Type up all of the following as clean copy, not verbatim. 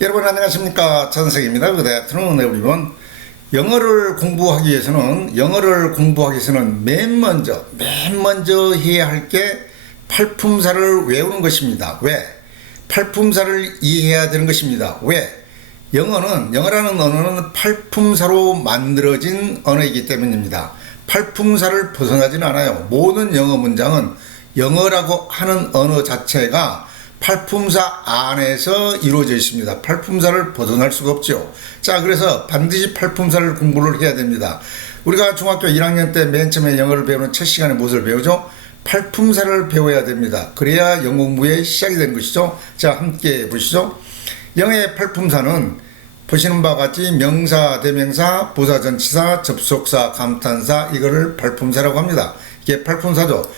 여러분 안녕하십니까, 전석입니다. Good afternoon, everyone. 영어를 공부하기 위해서는 맨 먼저 해야 할 게 팔품사를 외우는 것입니다. 왜? 팔품사를 이해해야 되는 것입니다. 왜? 영어라는 언어는 팔품사로 만들어진 언어이기 때문입니다. 팔품사를 벗어나지는 않아요. 모든 영어 문장은 영어라고 하는 언어 자체가 팔품사 안에서 이루어져 있습니다. 팔품사를 벗어날 수가 없죠. 자, 그래서 반드시 팔품사를 공부를 해야 됩니다. 우리가 중학교 1학년 때 맨 처음에 영어를 배우는 첫 시간에 무엇을 배우죠? 팔품사를 배워야 됩니다. 그래야 영어 공부의 시작이 되는 것이죠. 자, 함께 보시죠. 영어의 팔품사는 보시는 바와 같이 명사, 대명사, 부사, 전치사, 접속사, 감탄사, 이거를 팔품사라고 합니다. 이게 팔품사죠.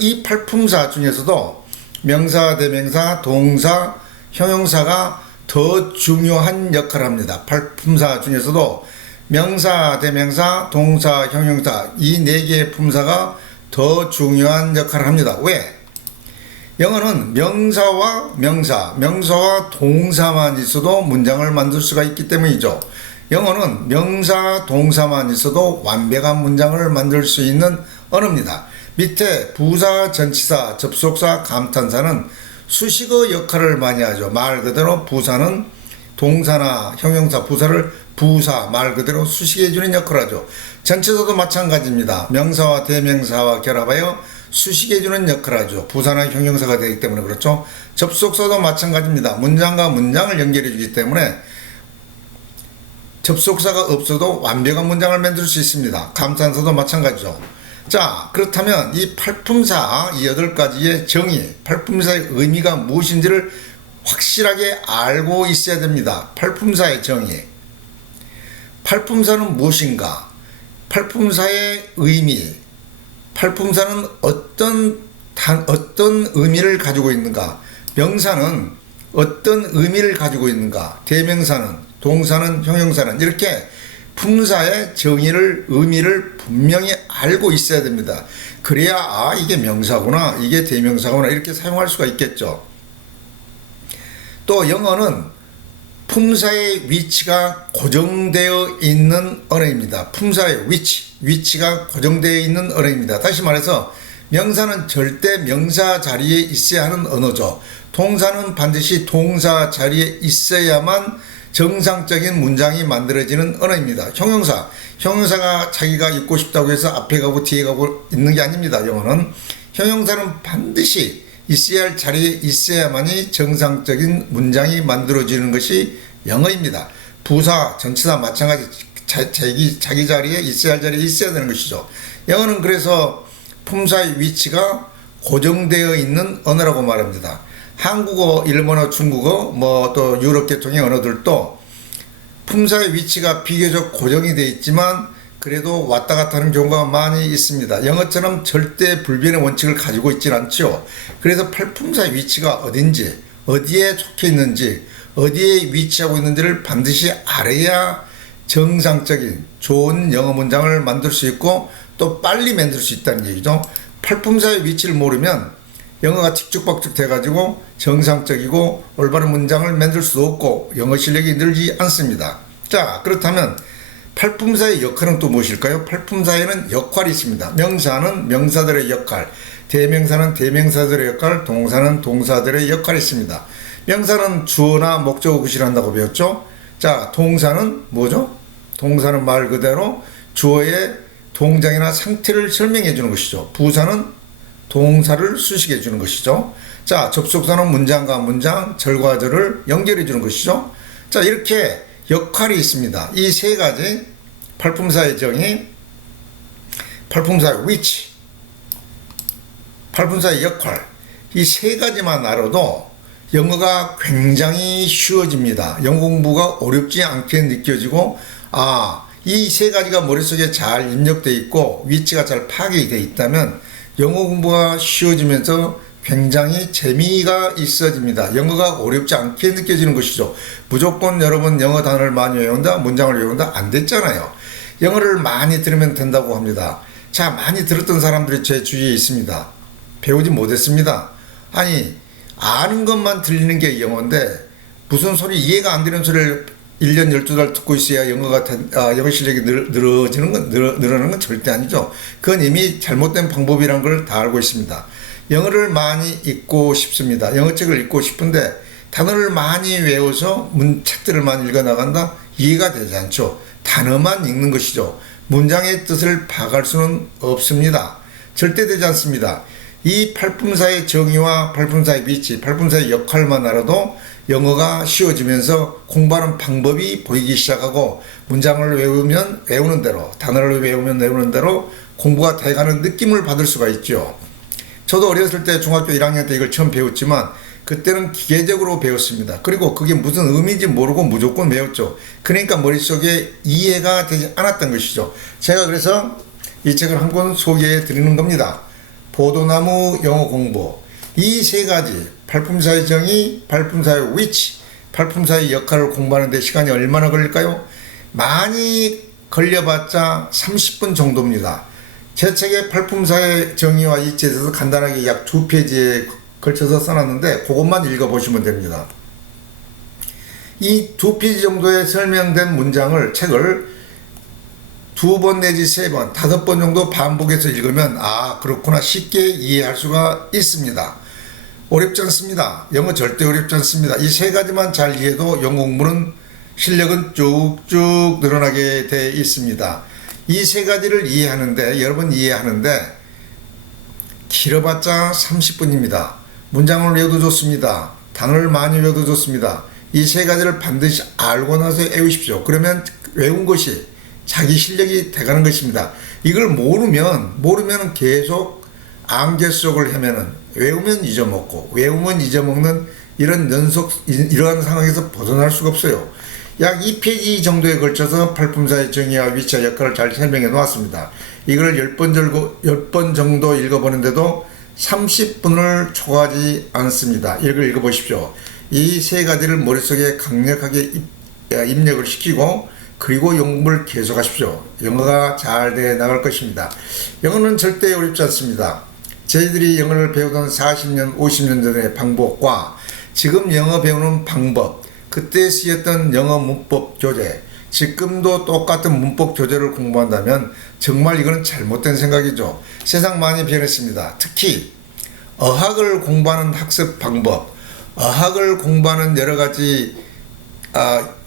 이 팔품사 중에서도 명사, 대명사, 동사, 형용사가 더 중요한 역할을 합니다. 팔품사 중에서도 명사, 대명사, 동사, 형용사, 이 네 개의 품사가 더 중요한 역할을 합니다. 왜? 영어는 명사와 동사만 있어도 문장을 만들 수가 있기 때문이죠. 영어는 명사, 동사만 있어도 완벽한 문장을 만들 수 있는 언어입니다. 밑에 부사, 전치사, 접속사, 감탄사는 수식어 역할을 많이 하죠. 말 그대로 부사는 동사나 형용사, 부사를 부사, 말 그대로 수식해주는 역할을 하죠. 전치사도 마찬가지입니다. 명사와 대명사와 결합하여 수식해주는 역할을 하죠. 부사나 형용사가 되기 때문에 그렇죠. 접속사도 마찬가지입니다. 문장과 문장을 연결해주기 때문에 접속사가 없어도 완벽한 문장을 만들 수 있습니다. 감탄사도 마찬가지죠. 자, 그렇다면 이 팔품사, 이 8가지의 정의, 팔품사의 의미가 무엇인지를 확실하게 알고 있어야 됩니다. 팔품사의 정의. 팔품사는 무엇인가? 팔품사의 의미. 팔품사는 어떤 의미를 가지고 있는가? 명사는 어떤 의미를 가지고 있는가? 대명사는, 동사는, 형용사는 이렇게 품사의 정의를, 의미를 분명히 알고 있어야 됩니다. 그래야 이게 명사구나, 이게 대명사구나 이렇게 사용할 수가 있겠죠. 또 영어는 품사의 위치가 고정되어 있는 언어입니다. 품사의 위치가 고정되어 있는 언어입니다. 다시 말해서 명사는 절대 명사 자리에 있어야 하는 언어죠. 동사는 반드시 동사 자리에 있어야만 정상적인 문장이 만들어지는 언어입니다. 형용사가 자기가 있고 싶다고 해서 앞에 가고 뒤에 가고 있는 게 아닙니다. 영어는 형용사는 반드시 있어야 할 자리에 있어야만이 정상적인 문장이 만들어지는 것이 영어입니다. 부사, 전치사 마찬가지 자기 자리에 있어야 할 자리에 있어야 되는 것이죠. 영어는 그래서 품사의 위치가 고정되어 있는 언어라고 말합니다. 한국어, 일본어, 중국어, 또 유럽 계통의 언어들도 품사의 위치가 비교적 고정이 되어 있지만 그래도 왔다 갔다 하는 경우가 많이 있습니다. 영어처럼 절대 불변의 원칙을 가지고 있지는 않죠. 그래서 팔품사의 위치가 어딘지, 어디에 속해 있는지, 어디에 위치하고 있는지를 반드시 알아야 정상적인 좋은 영어 문장을 만들 수 있고 또 빨리 만들 수 있다는 얘기죠. 팔품사의 위치를 모르면 영어가 틱죽박죽 돼가지고 정상적이고 올바른 문장을 만들 수 없고 영어 실력이 늘지 않습니다. 자, 그렇다면 팔품사의 역할은 또 무엇일까요? 팔품사에는 역할이 있습니다. 명사는 명사들의 역할, 대명사는 대명사들의 역할, 동사는 동사들의 역할이 있습니다. 명사는 주어나 목적어 구실을 한다고 배웠죠? 자, 동사는 뭐죠? 동사는 말 그대로 주어의 동작이나 상태를 설명해 주는 것이죠. 부사는 동사를 수식해 주는 것이죠. 자, 접속사는 문장과 문장, 절과 절을 연결해 주는 것이죠. 자, 이렇게 역할이 있습니다. 이 세 가지 팔품사의 정의, 팔품사의 위치, 팔품사의 역할, 이 세 가지만 알아도 영어가 굉장히 쉬워집니다. 영어 공부가 어렵지 않게 느껴지고 이 세 가지가 머릿속에 잘 입력되어 있고 위치가 잘 파악이 되어 있다면 영어 공부가 쉬워지면서 굉장히 재미가 있어집니다. 영어가 어렵지 않게 느껴지는 것이죠. 무조건 여러분 영어 단어를 많이 외운다, 문장을 외운다 안 됐잖아요. 영어를 많이 들으면 된다고 합니다. 자, 많이 들었던 사람들이 제 주위에 있습니다. 배우지 못했습니다. 아니, 아는 것만 들리는 게 영어인데 무슨 소리 이해가 안 되는 소리를 1년 12달 듣고 있어야 영어 실력이 늘어나는 건 절대 아니죠. 그건 이미 잘못된 방법이란 걸 다 알고 있습니다. 영어를 많이 읽고 싶습니다. 영어책을 읽고 싶은데 단어를 많이 외워서 책들을 많이 읽어 나간다? 이해가 되지 않죠. 단어만 읽는 것이죠. 문장의 뜻을 파악할 수는 없습니다. 절대 되지 않습니다. 이 팔품사의 정의와 팔품사의 위치, 팔품사의 역할만 알아도 영어가 쉬워지면서 공부하는 방법이 보이기 시작하고 문장을 외우면 외우는 대로, 단어를 외우면 외우는 대로 공부가 돼가는 느낌을 받을 수가 있죠. 저도 어렸을 때 중학교 1학년 때 이걸 처음 배웠지만 그때는 기계적으로 배웠습니다. 그리고 그게 무슨 의미인지 모르고 무조건 배웠죠. 그러니까 머릿속에 이해가 되지 않았던 것이죠. 제가 그래서 이 책을 한 권 소개해 드리는 겁니다. 포도나무 영어 공부. 이 세 가지, 팔품사의 정의, 팔품사의 위치, 팔품사의 역할을 공부하는 데 시간이 얼마나 걸릴까요? 많이 걸려봤자 30분 정도입니다. 제 책의 팔품사의 정의와 위치에 대해서 간단하게 약 2페이지에 걸쳐서 써놨는데 그것만 읽어보시면 됩니다. 이 2페이지 정도에 설명된 문장을 책을 2번 내지 3번, 5번 정도 반복해서 읽으면 아 그렇구나 쉽게 이해할 수가 있습니다. 어렵지 않습니다. 영어 절대 어렵지 않습니다. 이 세 가지만 잘 이해해도 영어 공부는 실력은 쭉쭉 늘어나게 되어 있습니다. 이 세 가지를 이해하는데 여러분 이해하는데 길어봤자 30분입니다. 문장을 외워도 좋습니다. 단어를 많이 외워도 좋습니다. 이 세 가지를 반드시 알고 나서 외우십시오. 그러면 외운 것이 자기 실력이 돼가는 것입니다. 이걸 모르면 계속 안개 속을 헤매는, 외우면 잊어먹고 외우면 잊어먹는 이러한 상황에서 벗어날 수가 없어요. 약 2페이지 정도에 걸쳐서 팔품사의 정의와 위치와 역할을 잘 설명해 놓았습니다. 이걸 10번 정도 읽어보는데도 30분을 초과하지 않습니다. 이걸 읽어보십시오. 이 세 가지를 머릿속에 강력하게 입력을 시키고 그리고 영어를 계속하십시오. 영어가 잘 돼 나갈 것입니다. 영어는 절대 어렵지 않습니다. 저희들이 영어를 배우던 40년, 50년 전의 방법과 지금 영어 배우는 방법, 그때 쓰였던 영어 문법 교재, 지금도 똑같은 문법 교재를 공부한다면 정말 이거는 잘못된 생각이죠. 세상 많이 변했습니다. 특히 어학을 공부하는 학습 방법, 어학을 공부하는 여러 가지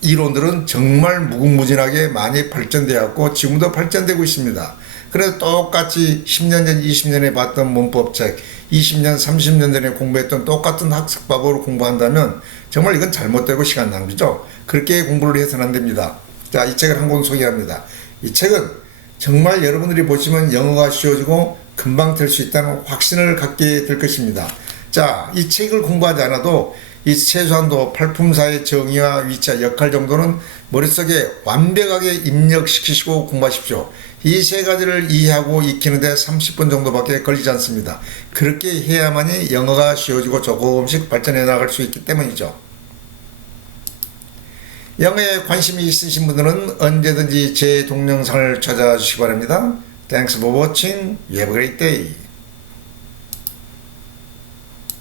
이론들은 정말 무궁무진하게 많이 발전되었고 지금도 발전되고 있습니다. 그래서 똑같이 10년 전, 20년에 봤던 문법책, 20년, 30년 전에 공부했던 똑같은 학습 방법으로 공부한다면 정말 이건 잘못되고 시간 낭비죠. 그렇게 공부를 해서는 안 됩니다. 자, 이 책을 한 권 소개합니다. 이 책은 정말 여러분들이 보시면 영어가 쉬워지고 금방 될 수 있다는 확신을 갖게 될 것입니다. 자, 이 책을 공부하지 않아도 이 최소한도 팔품사의 정의와 위치와 역할 정도는 머릿속에 완벽하게 입력시키시고 공부하십시오. 이 세 가지를 이해하고 익히는데 30분 정도밖에 걸리지 않습니다. 그렇게 해야만이 영어가 쉬워지고 조금씩 발전해 나갈 수 있기 때문이죠. 영어에 관심이 있으신 분들은 언제든지 제 동영상을 찾아주시기 바랍니다. Thanks for watching. You have a great day.